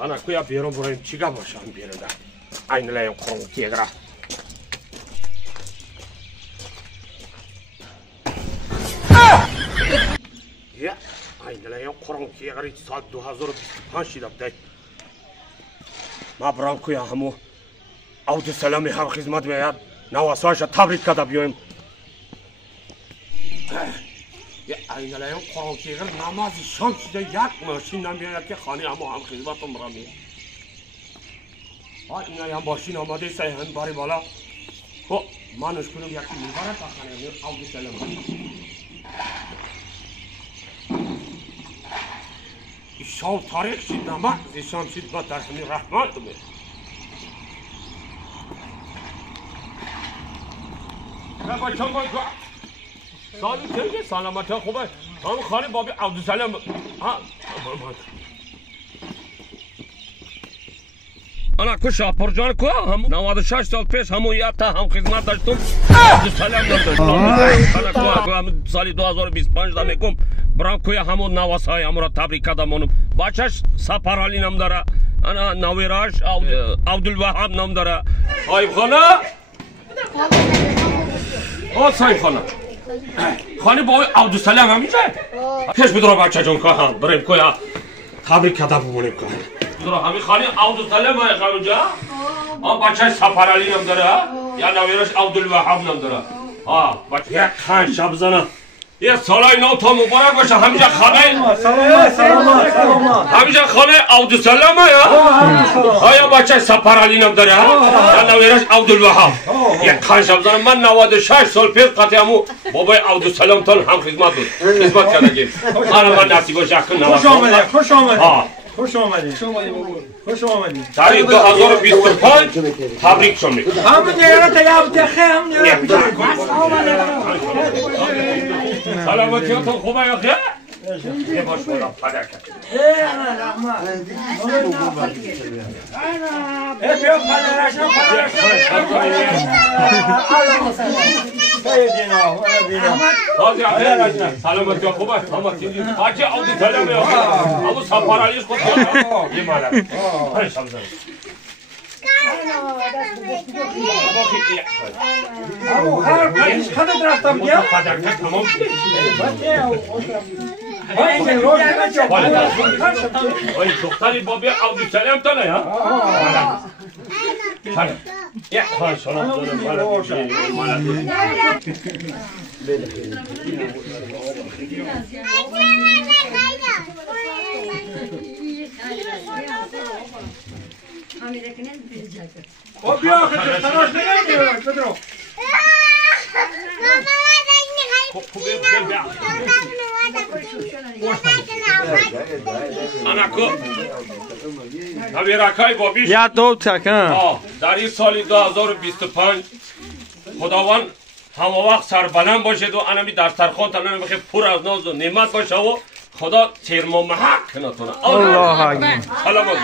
Ana kuya بیرون بریم چیکار باشم بیرون ده این لایم خون کیگرا یا این لایم خون کیگری سال 2025 شده بود ما برام کویا همو عود سلامی هم خدمت میاد نواساش تبریک کرده بیایم یا این لایم خون کیگر نماز شام شده یک ماشین نمیاد که خانه هم خدمتم برام اینا هم باشین آماده سایهن باری بالا خب منش کنم یکی میباره تا خانه عود سلام شام تاریخ شد نمک زیشام شد با ترحمی رحمت دومه بابا چون باید سالی تیگه سلامت ها خوبه هم خانه بابی عبدالسلام انا کشا پرجان کو هم 96 سال پیش همون یا تا هم خدمت داشتم عبدالسلام داشتم انا کو هم سال 2025 دا میگم برام کویا همون نواسای امورا تبریک کردم بچهش سپرالی نام داره انا نویراش عبدالوهاب نام داره صاحب خانه صاحب خانه خانه با عبدالسلام همینجا پیش بدرو بچه جون که هم بریم کویا تبریک کردم بمونیم که بدرو همین خانه عبدالسلام های خانوجا بچه سپرالی نام داره یا نویراش عبدالوهاب نام داره بچه یک خان شب زنه یه سالای نو تا مبارک باشه همینجا خانه همینجا خانه عبدالسلام یا بچه سپرالی نام داره یا نویراش عبدالوهاب یک خان شب زنه من 96 سال پیش قطعه همو بابای عبدالسلام تان هم خدمت بود خدمت کردگیم من نصیب شکل خوش آمده خوش آمده خوش آمدید. خوش آمدید. تاریخ 2025 تبریک شما میگم. همون دیگه تیاب تخه هم دیگه. سلامتیاتون خوبه یا خیر؟ یه باش بالا پدر کرد. انا رحمت. بیا پدرشون سلامتی خوبه بچه عبدالسلام همون سپرالیش خود یه مالک خدت رفتم بیا تمام دختری بابی عبدالسلام تا نه یا سلام او بیا خدت تلاش نگیر بدرو انا کو نویراکای بابیش یا دو تکن در این سال 2025 خداوند همه وقت سربلند باشد و انمی دسترخوان تنم بخیر پر از ناز و نعمت باشه و خدا چرم و محک کنتونه الله اکبر سلامت